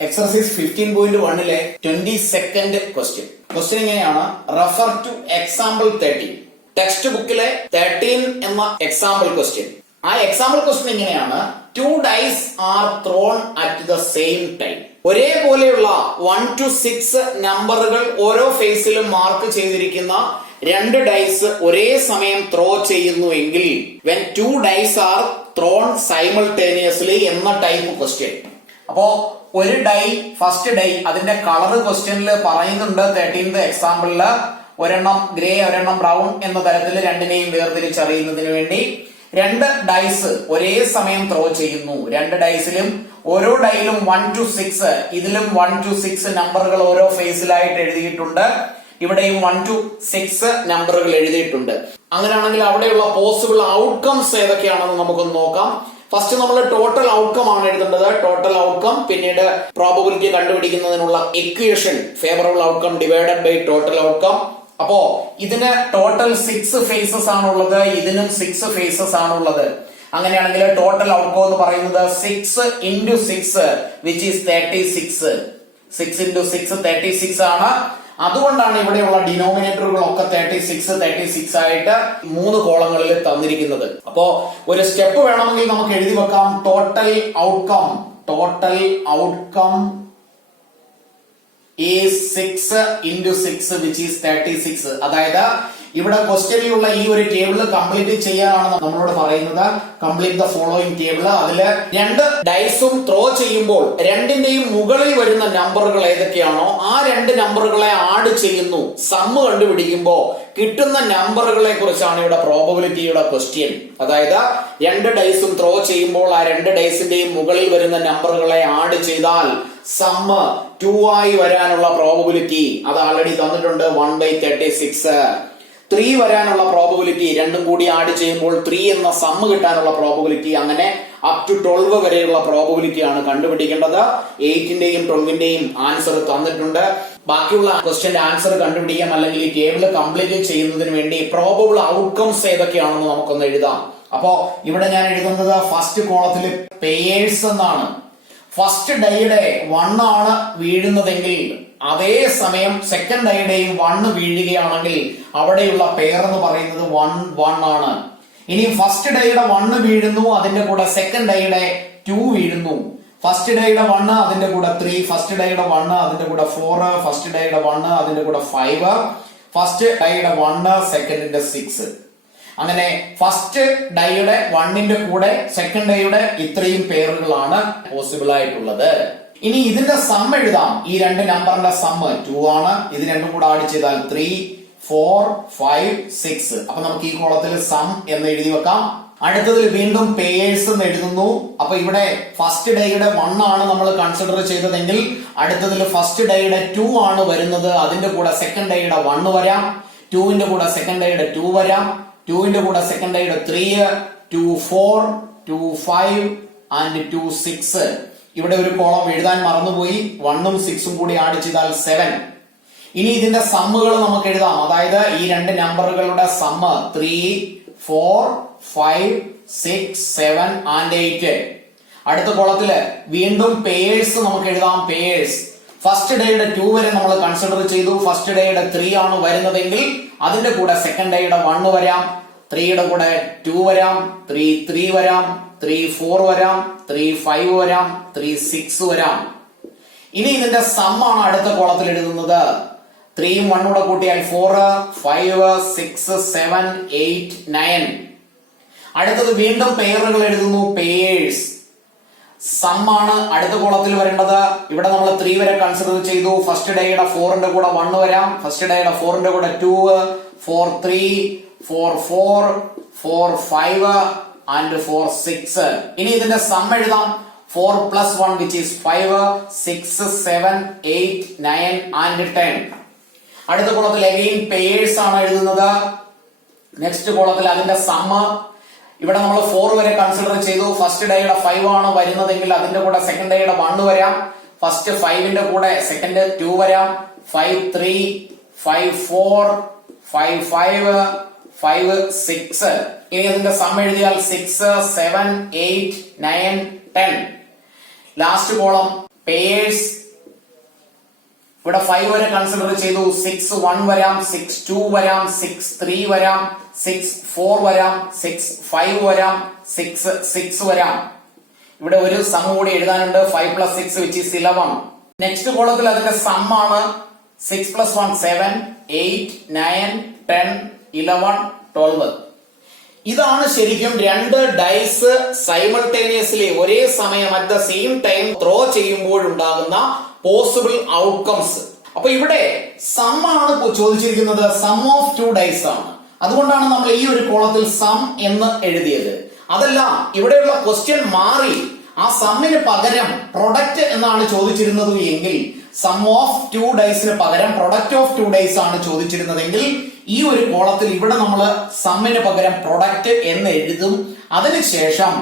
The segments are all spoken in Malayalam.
Exercise 15.1 22nd question. ക്വസ്റ്റ്യൻ ഇങ്ങനെയാണ്: റെഫർ ടു എക്സാമ്പിൾ 13. ടെക്സ്റ്റ് ബുക്കിലെ 13 എന്ന എക്സാമ്പിൾ ക്വസ്റ്റ്യൻ. ആ എക്സാമ്പിൾ ക്വസ്റ്റ്യൻ ഇങ്ങനെയാണ്: 2 dice are thrown at the same time. ഒരേപോലെയുള്ള 1 to 6 നമ്പറുകൾ ഓരോ ഫേസിലും മാർക്ക് ചെയ്തിരിക്കുന്ന 2 ഡൈസ് ഒരേ സമയം ത്രോ ചെയ്യുന്നു എങ്കിൽ when 2 dice are thrown simultaneously എന്ന ടൈപ്പ് ക്വസ്റ്റ്യൻ. അപ്പോ ഒരു ഡൈ, ഫസ്റ്റ് ഡൈ, അതിന്റെ കളർ ക്വസ്റ്റ്യനിൽ പറയുന്നുണ്ട്. 13th എക്സാമ്പിളില് ഒരെണ്ണം ഗ്രേ ഒരെണ്ണം ബ്രൗൺ എന്ന തരത്തിൽ രണ്ടിനെയും വേർതിരിച്ചറിയുന്നതിന് വേണ്ടി 2 ഡൈസ് ഒരേ സമയം ത്രോ ചെയ്യുന്നു. 2 ഡൈസിലും ഓരോ ഡൈയിലും 1 to 6, ഇതിലും 1 to 6 നമ്പറുകൾ ഓരോ ഫേസിലായിട്ട് എഴുതിയിട്ടുണ്ട്. ഇവിടെയും 1 to 6 നമ്പറുകൾ എഴുതിയിട്ടുണ്ട്. അങ്ങനെയാണെങ്കിൽ അവിടെയുള്ള പോസിബിൾ ഔട്ട്കംസ് ഏതൊക്കെയാണെന്ന് നമുക്കൊന്ന് നോക്കാം. ഫസ്റ്റ് നമ്മൾ ടോട്ടൽ ഔട്ട്കം ആണ് എഴുതേണ്ടത്. ടോട്ടൽ ഔട്ട്കം, പിന്നീട് പ്രോബബിലിറ്റി കണ്ടുപിടിക്കുന്നതിനുള്ള equation favourable outcome divided by total outcome. അപ്പോ ഇതിന് ടോട്ടൽ 6 ഫേസസ് ആണുള്ളത്, ഇതിനും 6 ഫേസസ് ആണുള്ളത്. അങ്ങനെയാണെങ്കിൽ ടോട്ടൽ ഔട്ട്കം എന്ന് പറയുന്നത് 6 into 6 which is 36. 6 into 6 36 ആണ്. അതുകൊണ്ടാണ് ഇവിടെയുള്ള ഡിനോമിനേറ്ററുകളൊക്കെ 36 ആയിട്ട് 3 കോളങ്ങളിൽ തന്നിരിക്കുന്നത്. അപ്പോ ഒരു സ്റ്റെപ്പ് വേണമെങ്കിൽ നമുക്ക് എഴുതി വെക്കാം: total outcome is 6 into 6 which is 36. അതായത് ഇവിടെ ക്വസ്റ്റ്യനിലുള്ള ഈ ഒരു ടേബിള് കംപ്ലീറ്റ് ചെയ്യാനാണ് നമ്മളോട് പറയുന്നത്. Complete the following table. അതില് 2 ഡൈസും ത്രോ ചെയ്യുമ്പോൾ രണ്ടിന്റെയും മുകളിൽ വരുന്ന നമ്പറുകൾ ഏതൊക്കെയാണോ ആ 2 നമ്പറുകളെ ആഡ് ചെയ്യുന്നു. സമ്മ് കണ്ടുപിടിക്കുമ്പോ കിട്ടുന്ന നമ്പറുകളെ കുറിച്ചാണ് ഇവിടെ പ്രോബബിലിറ്റിയുടെ ക്വസ്റ്റ്യൻ. അതായത് 2 ഡൈസും ത്രോ ചെയ്യുമ്പോൾ ആ 2 ഡൈസിന്റെയും മുകളിൽ വരുന്ന നമ്പറുകളെ ആഡ് ചെയ്താൽ സമ്മ് 2 ആയി വരാനുള്ള പ്രോബബിലിറ്റി അത് ആൾറെഡി തന്നിട്ടുണ്ട്, 1/36. 3 വരാനുള്ള പ്രോബബിലിറ്റി, രണ്ടും കൂടി ആഡ് ചെയ്യുമ്പോൾ 3 എന്ന സമ്മ് കിട്ടാനുള്ള പ്രോബബിലിറ്റി, അങ്ങനെ അപ് ടു 12 വരെയുള്ള പ്രോബബിലിറ്റി ആണ് കണ്ടുപിടിക്കേണ്ടത്. 8ന്റെയും 12ന്റെയും ആൻസർ തന്നിട്ടുണ്ട്. ബാക്കിയുള്ള ക്വസ്റ്റ്യന്റെ ആൻസർ കണ്ടുപിടിക്കാം, അല്ലെങ്കിൽ ഈ ടേബിൾ കംപ്ലീറ്റ് ചെയ്യുന്നതിന് വേണ്ടി പ്രോബബിൾ ഔട്ട്കംസ് ഏതൊക്കെയാണെന്ന് നമുക്കൊന്ന് എഴുതാം. അപ്പോ ഇവിടെ ഞാൻ എഴുതുന്നത് ഫസ്റ്റ് കോളത്തിൽ പേയേഴ്സ് എന്നാണ്. ഫസ്റ്റ് ഡൈയുടെ 1 ആണ് വീഴുന്നതെങ്കിൽ അതേസമയം സെക്കൻഡ് ഡൈയുടെയും 1 വീഴുകയാണെങ്കിൽ അവിടെയുള്ള പെയർ എന്ന് പറയുന്നത് 1 ആണ്. ഇനി ഫസ്റ്റ് ഡൈയുടെ 1 വീഴുന്നു, അതിന്റെ കൂടെ സെക്കൻഡ് ഡൈയുടെ 2 വീഴുന്നു. ഫസ്റ്റ് ഡൈയുടെ 1 അതിന്റെ കൂടെ 3, ഫസ്റ്റ് ഡൈയുടെ 1 അതിന്റെ കൂടെ 4, ഫസ്റ്റ് ഡൈയുടെ 1 അതിന്റെ കൂടെ 5, ഫസ്റ്റ് ഡൈയുടെ 1 സെക്കൻഡിന്റെ 6. അങ്ങനെ ഫസ്റ്റ് ഡൈയുടെ 1ന്റെ കൂടെ സെക്കൻഡ് ഡൈയുടെ ഇത്രയും പേറുകളാണ് പോസിബിൾ ആയിട്ടുള്ളത്. ഇനി ഇതിന്റെ സം എഴുതാം. ഈ 2 നമ്പറിന്റെ സം 2 ആണ്. ഇത് രണ്ടും കൂടെ ആഡ് ചെയ്താൽ 3, 4, 5, 6. അപ്പൊ നമുക്ക് ഈ കോളത്തിൽ സം എന്ന് എഴുതി വെക്കാം. അടുത്തതിൽ വീണ്ടും പേയേഴ്സ് എന്ന് എഴുതുന്നു. അപ്പൊ ഇവിടെ ഫസ്റ്റ് ഡൈയുടെ 1 ആണ് നമ്മൾ കൺസിഡർ ചെയ്തതെങ്കിൽ അടുത്തതിൽ ഫസ്റ്റ് ഡൈയുടെ 2 ആണ് വരുന്നത്. അതിന്റെ കൂടെ സെക്കൻഡ് ഡൈയുടെ 1 വരാം, 2ന്റെ കൂടെ സെക്കൻഡ് ഡൈയുടെ 2 വരാം, 2ന്റെ കൂടെ സെക്കൻഡ് ഡൈയുടെ 3, 2, 4, 2, 5 ആൻഡ് 2, 6. ഇവിടെ ഒരു കോളം എഴുതാൻ മറന്നുപോയി. 1ഉം 6ഉം കൂടി ആഡ് ചെയ്താൽ 7. ഇനി ഇതിന്റെ സമ്മുകൾ നമുക്ക് എഴുതാം. അതായത് ഈ 2 നമ്പറുകളുടെ സമ്മ് 3, 4, 5, 6, 7 ആൻഡ് 8. അടുത്ത കോളത്തില് വീണ്ടും പേയേഴ്സ് നമുക്ക് എഴുതാം. പേയേഴ്സ് ഫസ്റ്റ് ഡേയുടെ 2 വരെ നമ്മൾ കൺസിഡർ ചെയ്തു. ഫസ്റ്റ് ഡേയുടെ 3 ആണ് വരുന്നതെങ്കിൽ അതിന്റെ കൂടെ സെക്കൻഡ് ഡേയുടെ 1 വരാം, 3യുടെ കൂടെ 2 വരാം, 3 വരാം, 4 വരാം, 5 വരാം, 6 വരാം. ഇനി ഇതിന്റെ സം ആണ് അടുത്ത കോളത്തിൽ എഴുതുന്നത്. 3ഉം 1ഉം കൂടെ കൂട്ടിയാൽ 4, 5, 6, 7, 8, 9. അടുത്തത് വീണ്ടും പെയറുകൾ എഴുതുന്നു. പേയേഴ്സ് സം ആണ് അടുത്ത കോളത്തിൽ വരേണ്ടത്. ഇവിടെ നമ്മൾ 3 വരെ കൺസിഡർ ചെയ്തു. ഫസ്റ്റ് ഡേയുടെ 4ന്റെ കൂടെ 1 വരാം, ഫസ്റ്റ് ഡേയുടെ 4ന്റെ കൂടെ 2, 4, 3, 4, 4, 4, 5 ആൻഡ് 4, 6. ഇനി ഇതിന്റെ സം എഴുതാം. 4 plus 1 which is 5, 6, 7, 8, 9 ആൻഡ് 10. അടുത്ത കോളത്തിൽ അഗെയിൻ പേയേഴ്സ് ആണ് എഴുതുന്നത്. നെക്സ്റ്റ് കോളത്തിൽ അതിന്റെ സമ്മ് ഇവിടെ നമ്മൾ 4 വരെ കൺസിഡർ ചെയ്തു. ഫസ്റ്റ് ഡേയുടെ 5 ആണ് വരുന്നതെങ്കിൽ അതിന്റെ കൂടെ സെക്കൻഡ് ഡേയുടെ 1 വരാം, ഫസ്റ്റ് 5ന്റെ കൂടെ സെക്കൻഡ് 2 വരാം, 5, 3, 5, 4, 5, 5, 5, 6. ഇനി അതിന്റെ സം എഴുതിയാൽ 6, 7, 8, 9, 10. ലാസ്റ്റ് കോളം പേഴ്സ് ഇവിടെ 5 വരെ കൺസിഡർ ചെയ്തു. 6 1 വരാം, 6 2 വരാം, 6 3 വരാം, 6 4 വരാം, 6 5 വരാം, 6 6 വരാം. ഇവിടെ ഒരു സം കൂടി എഴുതാനുണ്ട്. 5 + 6 which is 11. നെക്സ്റ്റ് കോളത്തിൽ അതിന്റെ സം ആണ് 6 + 1 7 8 9 10 11 12. ഇതാണ് ശരിക്കും രണ്ട് ഡൈസ് സൈമൾട്ടേനിയസ്ലി ഒരേ സമയം at the same time throw ചെയ്യുമ്പോഴുണ്ടാകുന്ന പോസിബിൾ ഔട്ട്കംസ്. അപ്പൊ ഇവിടെ സം ആണ് ചോദിച്ചിരിക്കുന്നത്. സം ഓഫ് 2 ഡൈസ് ആണ്. അതുകൊണ്ടാണ് നമ്മൾ ഈ ഒരു കോളത്തിൽ സം എന്ന് എഴുതിയത്. അതല്ല, ഇവിടെയുള്ള ക്വസ്റ്റ്യൻ മാറി. ആ സമ്മിന് പകരം പ്രൊഡക്റ്റ് എന്നാണ് ചോദിച്ചിരുന്നത് എങ്കിൽ, സം ഓഫ് 2 ഡൈസിന് പകരം പ്രൊഡക്റ്റ് ഓഫ് 2 ഡൈസ് ആണ് ചോദിച്ചിരുന്നതെങ്കിൽ, ഈ ഒരു കോളത്തിൽ ഇവിടെ നമ്മൾ സമ്മിന് പകരം പ്രൊഡക്റ്റ് എന്ന് എഴുതും. അതിനുശേഷം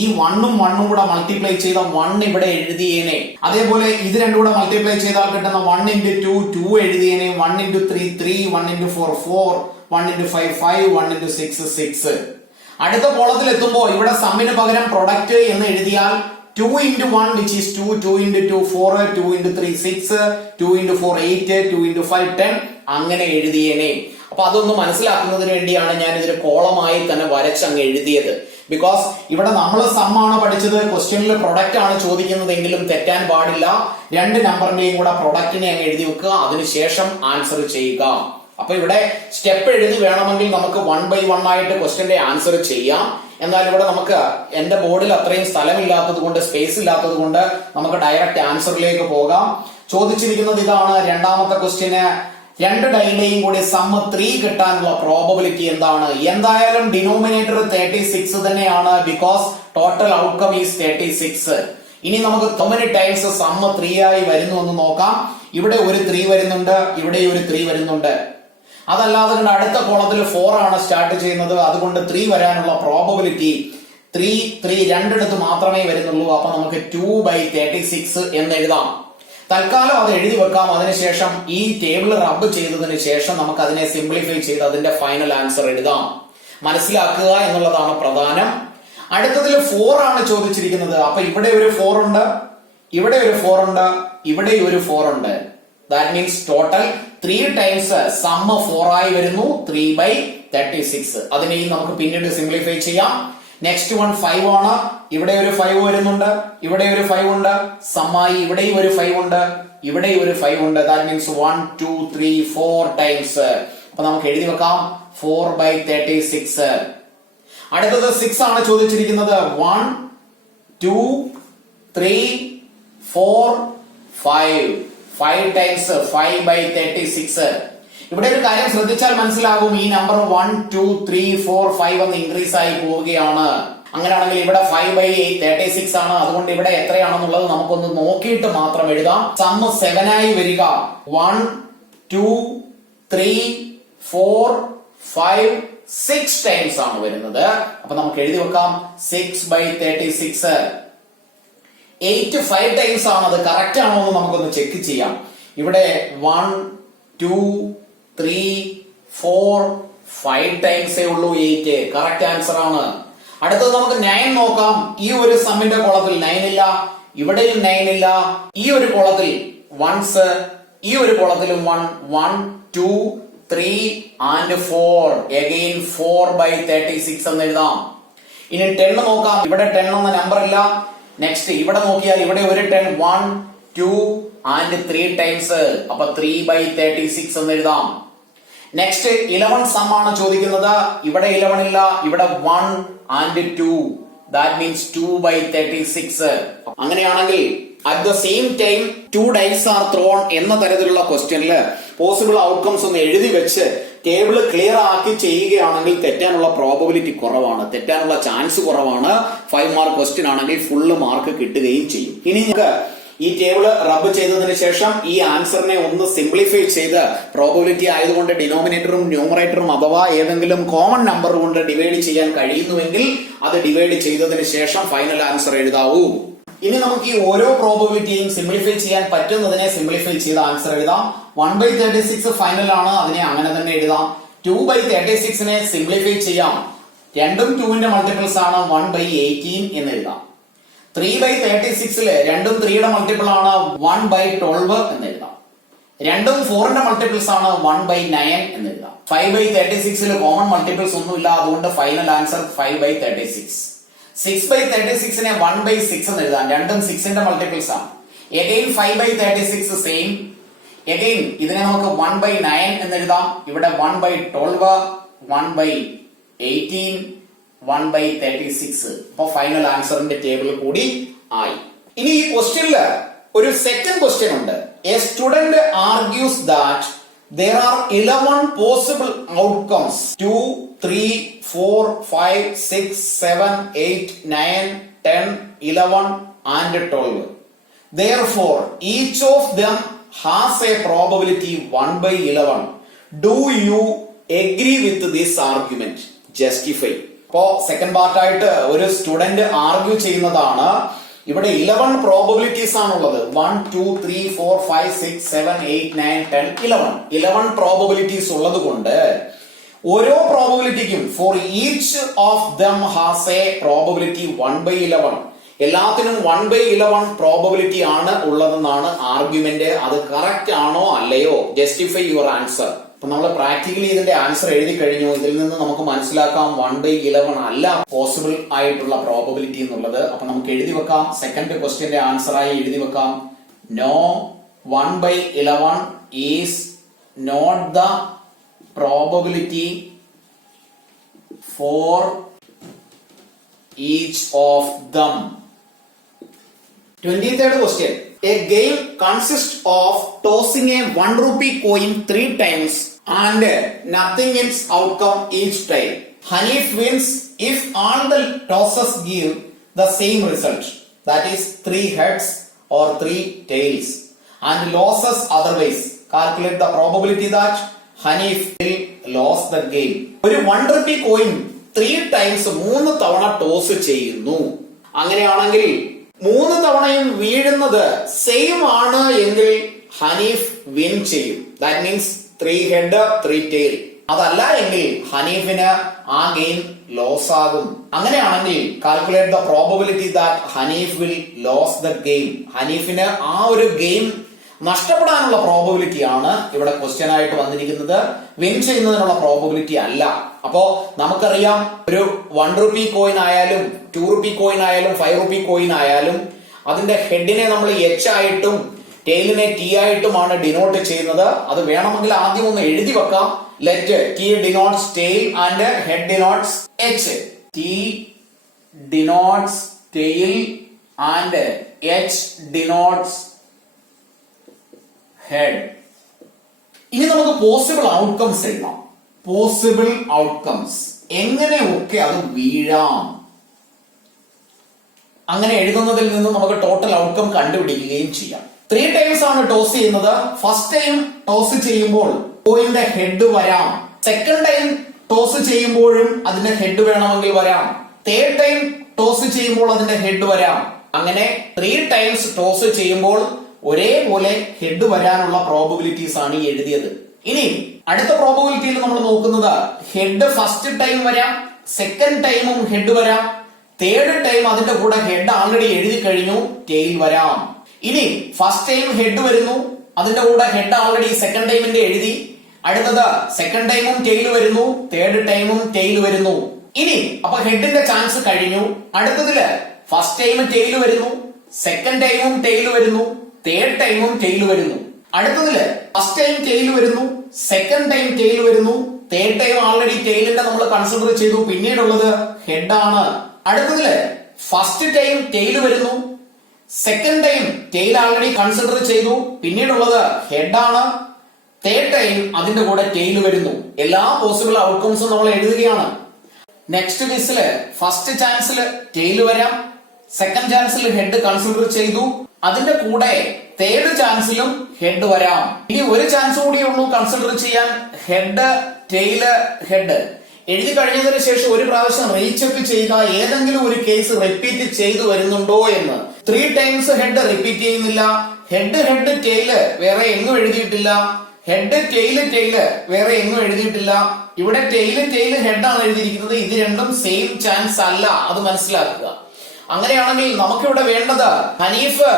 ഈ 1ഉം 1ഉം കൂടെ മൾട്ടിപ്ലൈ ചെയ്ത 1 ഇവിടെ എഴുതിയേനെ. അതേപോലെ ഇത് രണ്ടും കൂടെ മൾട്ടിപ്ലൈ ചെയ്താൽ കിട്ടുന്ന 1 × 2 2 എഴുതിയേനെ. 1 × 3 3, 1 × 4 4, 1 × 5 5, 1 × 6 6. അടുത്ത കോളത്തിൽ എത്തുമ്പോൾ ഇവിടെ സമ്മിന് പകരം പ്രൊഡക്റ്റ് എന്ന് എഴുതിയാൽ 2 × 1 which is 2, 2 × 2 4, 2 × 3 6, 2 × 4 8, 2 × 5 10 അങ്ങനെ എഴുതിയേനെ. അപ്പൊ അതൊന്ന് മനസ്സിലാക്കുന്നതിന് വേണ്ടിയാണ് ഞാൻ ഇതിന് കോളമായി തന്നെ വരച്ചങ്ങ് എഴുതിയത്. ബിക്കോസ് ഇവിടെ നമ്മൾ സം ആണ് പഠിച്ചത്, ക്വസ്റ്റ്യനിൽ പ്രൊഡക്റ്റ് ആണ് ചോദിക്കുന്നതെങ്കിലും തെറ്റാൻ പാടില്ല. രണ്ട് നമ്പറിന്റെയും കൂടെ പ്രൊഡക്റ്റിനെ അങ്ങ് എഴുതി വെക്കുക, അതിനുശേഷം ആൻസർ ചെയ്യുക. അപ്പൊ ഇവിടെ സ്റ്റെപ്പ് എഴുതി വേണമെങ്കിൽ നമുക്ക് 1 by 1 ആയിട്ട് ക്വസ്റ്റ്യന്റെ ആൻസർ ചെയ്യാം. എന്നാൽ ഇവിടെ നമുക്ക് എന്റെ ബോർഡിൽ അത്രയും സ്ഥലമില്ലാത്തത് കൊണ്ട്, സ്പേസ് ഇല്ലാത്തത് കൊണ്ട് നമുക്ക് ഡയറക്റ്റ് ആൻസറിലേക്ക് പോകാം. ചോദിച്ചിരിക്കുന്നത് ഇതാണ്. രണ്ടാമത്തെ ക്വസ്റ്റ്യന് രണ്ട് ഡൈയുടെയും കൂടി സം 3 കിട്ടാനുള്ള പ്രോബബിലിറ്റി എന്താണ്? എന്തായാലും ഡിനോമിനേറ്റർ 36 തന്നെയാണ്. Because total outcome is 36. ഇനി നമുക്ക് how many ടൈംസ് സം 3 ആയി വരുന്നു എന്ന് നോക്കാം. ഇവിടെ ഒരു 3 വരുന്നുണ്ട്, ഇവിടെ ഒരു 3 വരുന്നുണ്ട്. അതല്ലാതെ കൊണ്ട് അടുത്ത കോളത്തിൽ 4 ആണ് സ്റ്റാർട്ട് ചെയ്യുന്നത്. അതുകൊണ്ട് 3 വരാനുള്ള പ്രോബബിലിറ്റി 3 രണ്ടിടത്ത് മാത്രമേ വരുന്നുള്ളൂ. അപ്പൊ നമുക്ക് 2/36 എന്ന് എഴുതാം. തൽക്കാലം അത് എഴുതി വെക്കാം. അതിനുശേഷം ഈ ടേബിൾ റബ്ബ് ചെയ്തതിന് ശേഷം നമുക്ക് അതിനെ സിംപ്ലിഫൈ ചെയ്ത് അതിന്റെ ഫൈനൽ ആൻസർ എഴുതാം. മനസ്സിലാക്കുക എന്നുള്ളതാണ് പ്രധാനം. അടുത്തതിൽ 4 ആണ് ചോദിച്ചിരിക്കുന്നത്. അപ്പൊ ഇവിടെ ഒരു 4 ഉണ്ട്, ഇവിടെ ഒരു 4 ഉണ്ട്, ഇവിടെ ഒരു 4 ഉണ്ട്. That means total 3 times sum 4 ആയി വരുന്നു. 3/36. അതിനെയും നമുക്ക് പിന്നീട് സിംപ്ലിഫൈ ചെയ്യാം. നെക്സ്റ്റ് വൺ 5 ആണ്. ഇവിടെ ഒരു 5 വരുന്നുണ്ട്, ഇവിടെ ഒരു 5 ഉണ്ട്. സമ്മായി ഇവിടെയും ഒരു 5 ഉണ്ട്, ഇവിടെ ഒരു 5 ഉണ്ട്. That means 1 2 3 4 times. അപ്പൊ നമുക്ക് എഴുതി വെക്കാം 4/36. അടുത്തത് 6 ആണ് ചോദിച്ചിരിക്കുന്നത്. 1 2 3 4 5 ടൈംസ് 5/36. ഇവിടെ ഒരു കാര്യം ശ്രദ്ധിച്ചാൽ മനസ്സിലാകും. ഈ നമ്പർ 1 2 3 4 5 എന്ന് ഇൻക്രീസ് ആയി പോവുകയാണ്. അങ്ങനെയാണെങ്കിൽ ഇവിടെ 5/36 ആണ്. അതുകൊണ്ട് ഇവിടെ എത്രയാണെന്നുള്ളത് നമുക്കൊന്ന് നോക്കിയിട്ട് മാത്രം എഴുതാം. സം 7 ആയി വരിക. 1 2 3 4 5 6 ടൈംസ് ആണ് വരുന്നത്. അപ്പൊ നമുക്ക് എഴുതി വെക്കാം 6/36. 8 5 ടൈംസ് ആണ്. അത് കറക്റ്റ് ആണോ എന്ന് നമുക്കൊന്ന് ചെക്ക് ചെയ്യാം. ഇവിടെ 1 2 3 4 5 ടൈംസേ ഉള്ളൂ. 8 കറക്റ്റ് ആൻസർ ആണ്. അടുത്തത് നമുക്ക് 9 നോക്കാം. ഈ ഒരു സമ്മിന്റെ കോളത്തിൽ 9 ഇല്ല, ഇവിടെയും 9 ഇല്ല. ഈ ഒരു കോളത്തിൽ 1s, ഈ ഒരു കോളത്തിലും 1 1 2 3 and 4. അഗൈൻ 4/36 എന്ന് എഴുതാം. ഇനി 10 നോക്കാം. ഇവിടെ 10 എന്ന നമ്പർ ഇല്ല. നെക്സ്റ്റ് ഇവിടെ നോക്കിയാൽ ഇവിടെ ഒരു 10 1 2 and 3 ടൈംസ്. അപ്പൊ 3/36 എന്ന് എഴുതാം. നെക്സ്റ്റ് 11 സം ആണ് ചോദിക്കുന്നത്. ഇവിടെ 11 ഇല്ല, ഇവിടെ 1 and 2. That means 2/36. അങ്ങനെയാണെങ്കിൽ at the same time 2 dice are thrown എന്ന തരത്തിലുള്ള ക്വസ്റ്റ്യനിൽ പോസിബിൾ ഔട്ട്കംസ് ഒന്ന് എഴുതി വെച്ച് ടേബിൾ ക്ലിയർ ആക്കി ചെയ്യുകയാണെങ്കിൽ തെറ്റാനുള്ള പ്രോബബിലിറ്റി കുറവാണ്, തെറ്റാനുള്ള ചാൻസ് കുറവാണ്. 5 മാർക്ക് ക്വസ്റ്റ്യൻ ആണെങ്കിൽ ഫുള്ള് മാർക്ക് കിട്ടുകയും ചെയ്യും. ഇനി നിങ്ങൾക്ക് ഈ ടേബിൾ റബ്ബ് ചെയ്തതിന് ശേഷം ഈ ആൻസറിനെ ഒന്ന് സിംപ്ലിഫൈ ചെയ്ത് പ്രോബബിലിറ്റി ആയതുകൊണ്ട് ഡിനോമിനേറ്ററും ന്യൂമറേറ്ററും അഥവാ ഏതെങ്കിലും കോമൺ നമ്പർ കൊണ്ട് ഡിവൈഡ് ചെയ്യാൻ കഴിയുന്നുവെങ്കിൽ അത് ഡിവൈഡ് ചെയ്തതിന് ശേഷം ഫൈനൽ ആൻസർ എഴുതാവൂ. ഇനി നമുക്ക് ഈ ഓരോ പ്രോബബിലിറ്റിയും സിംപ്ലിഫൈ ചെയ്യാൻ പറ്റുന്നതിനെ സിംപ്ലിഫൈ ചെയ്ത ആൻസർ എഴുതാം. 1/36 ഫൈനൽ ആണ്, അതിനെ അങ്ങനെ തന്നെ എഴുതാം. 2/36നെ സിംപ്ലിഫൈ ചെയ്യാം. 2ഉം 2ന്റെ മൾട്ടിപ്പിൾസ് ആണ്. 1/18 എന്ന് എഴുതാം. 3/36 രണ്ടും 3യുടെ മൾട്ടിപ്പിൾ ആണ് 1/12 എന്ന് എഴുതാം. രണ്ടും 4ന്റെ മൾട്ടിപ്പിൾസ് ആണ് 1/9 എന്ന് എഴുതാം. 5/36 കോമൺ മൾട്ടിപ്പിൾസ് ഒന്നുമില്ല, അതുകൊണ്ട് ഫൈനൽ ആൻസർ 5/36. 6/36 1/6 എന്ന് എഴുതാം, രണ്ടും 6ന്റെ മൾട്ടിപ്പിൾസ് ആണ്. Again 5/36 same. Again ഇതിനെ നമുക്ക് 1/9 എന്ന് എഴുതാം. ഇവിടെ 1/12, 1/18, 1/36. അപ്പൊ ഫൈനൽ ആൻസറിന്റെ ടേബിൾ കൂടി ആയി. ഇനി ഈ ക്വസ്റ്റ്യനില് ഒരു സെക്കൻഡ് ക്വസ്റ്റ്യൻ ഉണ്ട്. A student argues that there are 11 possible outcomes 2, 3, 4, 5, 6, 7, 8, 9, 10, 11 and 12. Therefore each of them has a probability 1/11. Do you agree with this argument? Justify. അപ്പോ സെക്കൻഡ് പാർട്ടായിട്ട് ഒരു സ്റ്റുഡന്റ് ആർഗ്യൂ ചെയ്യുന്നതാണ്. ഇവിടെ 11 പ്രോബബിലിറ്റീസ് ആണുള്ളത്. 1, 2, 3, 4, 5, 6, 7, 8, 9, 10, 11 പ്രോബബിലിറ്റീസ് ഉള്ളത് കൊണ്ട് ഓരോ പ്രോബബിലിറ്റിക്കും for each of them has a probability 1/11. എല്ലാത്തിനും 1/11 പ്രോബബിലിറ്റി ആണ് ഉള്ളതെന്നാണ് ആർഗ്യുമെന്റ്. അത് കറക്റ്റ് ആണോ അല്ലയോ? Justify your answer. അപ്പൊ നമ്മൾ പ്രാക്ടിക്കലി ഇതിന്റെ ആൻസർ എഴുതി കഴിഞ്ഞു. ഇതിൽ നിന്ന് നമുക്ക് മനസ്സിലാക്കാം 1/11 അല്ല പോസിബിൾ ആയിട്ടുള്ള പ്രോബബിലിറ്റി എന്നുള്ളത്. അപ്പൊ നമുക്ക് എഴുതി വെക്കാം. സെക്കൻഡ് ക്വസ്റ്റ്യന്റെ ആൻസർ ആയി എഴുതി വെക്കാം. No, 1/11 is not the probability for each of them. 23rd question. A game consists of tossing a 1 rupee coin 3 times and nothing its outcome each time. Hanif wins if all the tosses give the same result, that is 3 heads or 3 tails, and loses otherwise. Calculate the probability that Hanif will lose the game. ഒരു 1 rupee coin 3 times 3 തവണ ടോസ് ചെയ്യുന്നു. അങ്ങനെയാണെങ്കിൽ 3 തവണയും വീഴുന്നത് സെയിം ആണ് എങ്കിൽ ഹനീഫ് വിൻ ചെയ്യും. That means 3 head 3 tail. അതല്ല എങ്കിൽ ഹനീഫിന് ആ ഗെയിം ലോസ് ആകും. അങ്ങനെയാണെങ്കിൽ calculate the probability that Haneef will lose the game. ഹനീഫിന് ആ ഒരു ഗെയിം നഷ്ടപ്പെടാനുള്ള പ്രോബബിലിറ്റി ആണ് ഇവിടെ ക്വസ്റ്റ്യൻ ആയിട്ട് വന്നിരിക്കുന്നത്. വിൻ ചെയ്യുന്നതിനുള്ള പ്രോബബിലിറ്റി അല്ല. അപ്പോ നമുക്കറിയാം ഒരു 1 rupee കോയിൻ ആയാലും 2 rupee കോയിൻ ആയാലും 5 rupee കോയിൻ ആയാലും അതിന്റെ ഹെഡിനെ നമ്മൾ എച്ച് ആയിട്ടും ടെയിലിനെ ടി ആയിട്ടുമാണ് ഡിനോട്ട് ചെയ്യുന്നത്. അത് വേണമെങ്കിൽ ആദ്യം ഒന്ന് എഴുതി വെക്കാം. Let T denotes tail and head denotes H. T denotes tail and H denotes head. ഇനി നമുക്ക് പോസിബിൾ ഔട്ട്കംസ് എഴുതാം. പോസിബിൾ ഔട്ട്കംസ് എങ്ങനെയൊക്കെ അത് വീഴാം. അങ്ങനെ എഴുതുന്നതിൽ നിന്ന് നമുക്ക് ടോട്ടൽ ഔട്ട്കം കണ്ടുപിടിക്കുകയും ചെയ്യാം. 3 ടൈംസ് ആണ് ടോസ് ചെയ്യുന്നത്. ഫസ്റ്റ് ടൈം ടോസ് ചെയ്യുമ്പോൾ കോയിന്റെ ഹെഡ് വരാം. സെക്കൻഡ് ടൈം ടോസ് ചെയ്യുമ്പോഴും അതിന്റെ ഹെഡ് വേണമെങ്കിൽ വരാം. തേർഡ് ടൈം ടോസ് ചെയ്യുമ്പോൾ അതിന്റെ ഹെഡ് വരാം. അങ്ങനെ 3 ടൈംസ് ടോസ് ചെയ്യുമ്പോൾ ഒരേപോലെ ഹെഡ് വരാനുള്ള പ്രോബബിലിറ്റീസ് ആണ് ഈ എഴുതിയത്. ഇനി അടുത്ത പ്രോബബിലിറ്റിയിൽ നമ്മൾ നോക്കുന്നത് ഹെഡ് ഫസ്റ്റ് ടൈം വരാം, സെക്കൻഡ് ടൈമും ഹെഡ് വരാം, തേർഡ് ടൈം അതിന്റെ കൂടെ ഹെഡ് ആൾറെഡി എഴുതി കഴിഞ്ഞു, ടെയിൽ വരാം. ഇനി ഫസ്റ്റ് ടൈം ഹെഡ് വരുന്നു, അതിന്റെ കൂടെ ഹെഡ് ആൾറെഡി സെക്കൻഡ് ടൈമിന്റെ എഴുതി. അടുത്തത് സെക്കൻഡ് ടൈമും ടെയിൽ വരുന്നു, തേർഡ് ടൈമും ടെയിൽ വരുന്നു. ഇനി അപ്പൊ ഹെഡിന്റെ ചാൻസ് കഴിഞ്ഞു. അടുത്തതില് ഫസ്റ്റ് ടൈം ടെയിൽ വരുന്നു, സെക്കൻഡ് ടൈമും ടെയിൽ വരുന്നു, തേർഡ് ടൈമും ടെയിൽ വരുന്നു. അടുത്തതില് ഫസ്റ്റ് ടൈം ടെയിൽ വരുന്നു, സെക്കൻഡ് ടൈം ടെയിൽ വരുന്നു, തേർഡ് ടൈം ആൾറെഡി ടെയിലിന്റെ നമ്മൾ കൺസിഡർ ചെയ്തു, പിന്നീടുള്ളത് ഹെഡ് ആണ്. അടുത്തതില് ഫസ്റ്റ് ടൈം ടെയിൽ വരുന്നു, second time tail already consider ചെയ്തു, പിന്നീടുള്ളത് ഹെഡ് ആണ്, തേർഡ് ടൈം അതിന്റെ കൂടെ ടെയിൽ വരുന്നു. എല്ലാ പോസിബിൾ ഔട്ട്കംസും നമ്മൾ എഴുതുകയാണ്. നെക്സ്റ്റ് കേസില് ഫസ്റ്റ് ചാൻസില് ടെയിൽ വരാം, സെക്കൻഡ് ചാൻസിൽ ഹെഡ് കൺസിഡർ ചെയ്തു, അതിന്റെ കൂടെ തേർഡ് ചാൻസിലും ഹെഡ് വരാം. ഇനി ഒരു ചാൻസ് കൂടിയേ ഉള്ളൂ കൺസിഡർ ചെയ്യാൻ. ഹെഡ് ടെയില് ഹെഡ് എഴുതി കഴിഞ്ഞതിന് ശേഷം ഒരു പ്രാവശ്യം റീചെക്ക് ചെയ്യുക, ഏതെങ്കിലും ഒരു കേസ് റിപ്പീറ്റ് ചെയ്തു വരുന്നുണ്ടോ എന്ന്. 3 ടൈംസ് ഹെഡ് റിപ്പീറ്റ് ചെയ്യുന്നില്ല, ഹെഡ് ഹെഡ് ടെയില് വേറെ എങ്ങും എഴുതിയിട്ടില്ല, ഹെഡ് ടെയില് ടെയില് വേറെ എങ്ങും എഴുതിയിട്ടില്ല. ഇവിടെ ടെയില് ടെയില് ഹെഡ് ആണ് എഴുതിയിരിക്കുന്നത്. ഇത് രണ്ടും സെയിം ചാൻസ് അല്ല, അത് മനസ്സിലാക്കുക. അങ്ങനെയാണെങ്കിൽ നമുക്കിവിടെ വേണ്ടത് ഹനീഫ്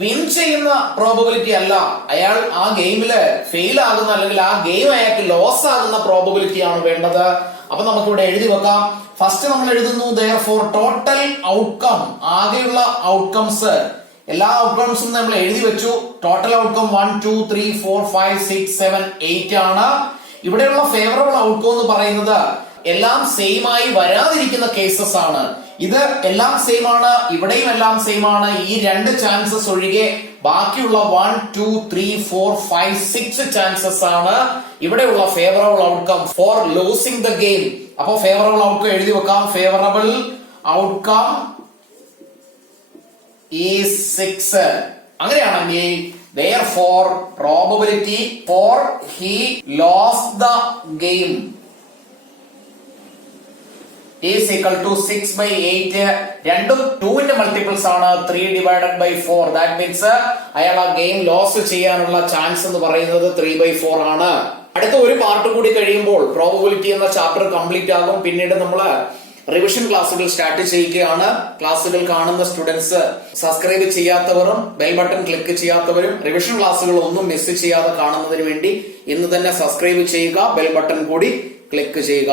വിൻ ചെയ്യുന്ന പ്രോബബിലിറ്റി അല്ല, അയാൾ ആ ഗെയിമില് ഫെയിൽ ആകുന്ന അല്ലെങ്കിൽ ആ ഗെയിം അയാൾക്ക് ലോസ് ആകുന്ന പ്രോബബിലിറ്റി ആണ് വേണ്ടത്. അപ്പൊ നമുക്കിവിടെ എഴുതി വെക്കാം. ഫസ്റ്റ് നമ്മൾ എഴുതുന്നു therefore ടോട്ടൽ ഔട്ട്കം, ആകെയുള്ള ഔട്ട്കംസ്, എല്ലാ ഔട്ട്കംസും നമ്മൾ എഴുതി വെച്ചു. ടോട്ടൽ ഔട്ട്കം 1 2 3 4 5 6 7 8 ആണ്. ഇവിടെയുള്ള ഫേവറബിൾ ഔട്ട്കം എന്ന് പറയുന്നത് എല്ലാം സെയിം ആയി വരാതിരിക്കുന്ന കേസസ് ആണ്. ഇത് എല്ലാം സെയിം ആണ്, ഇവിടെയും എല്ലാം സെയിം ആണ്. ഈ രണ്ട് ചാൻസസ് ഒഴികെ ബാക്കിയുള്ള 1 2 3 4 5 6 ചാൻസസ് ആണ് ഇവിടെയുള്ള favourable outcome for losing the game. അപ്പോ ഫേവറബിൾ ഔട്ട്കം എഴുതി വെക്കാം. Favourable outcome is 6. അങ്ങനെയാണെങ്കിൽ therefore probability for he lost the game is equal to 6/8. രണ്ടും 2ന്റെ മൾട്ടിപ്പിൾസ് ആണ്. 3 divided by 4. That means അയാൾ ആ ഗെയിം ലോസ് ചെയ്യാനുള്ള ചാൻസ് എന്ന് പറയുന്നത് 3/4 ആണ്. അടുത്ത ഒരു പാർട്ട് കൂടി കഴിയുമ്പോൾ പ്രോബബിലിറ്റി എന്ന ചാപ്റ്റർ കംപ്ലീറ്റ് ആകും. പിന്നീട് നമ്മൾ റിവിഷൻ ക്ലാസ്സുകൾ സ്റ്റാർട്ട് ചെയ്യുകയാണ്. ക്ലാസ്സുകൾ കാണുന്ന സ്റ്റുഡൻസ് സബ്സ്ക്രൈബ് ചെയ്യാത്തവരും ബെൽ ബട്ടൺ ക്ലിക്ക് ചെയ്യാത്തവരും റിവിഷൻ ക്ലാസ്സുകൾ ഒന്നും മിസ് ചെയ്യാതെ കാണുന്നതിന് വേണ്ടി ഇന്ന് തന്നെ സബ്സ്ക്രൈബ് ചെയ്യുക, ബെൽ ബട്ടൺ കൂടി ക്ലിക്ക് ചെയ്യുക.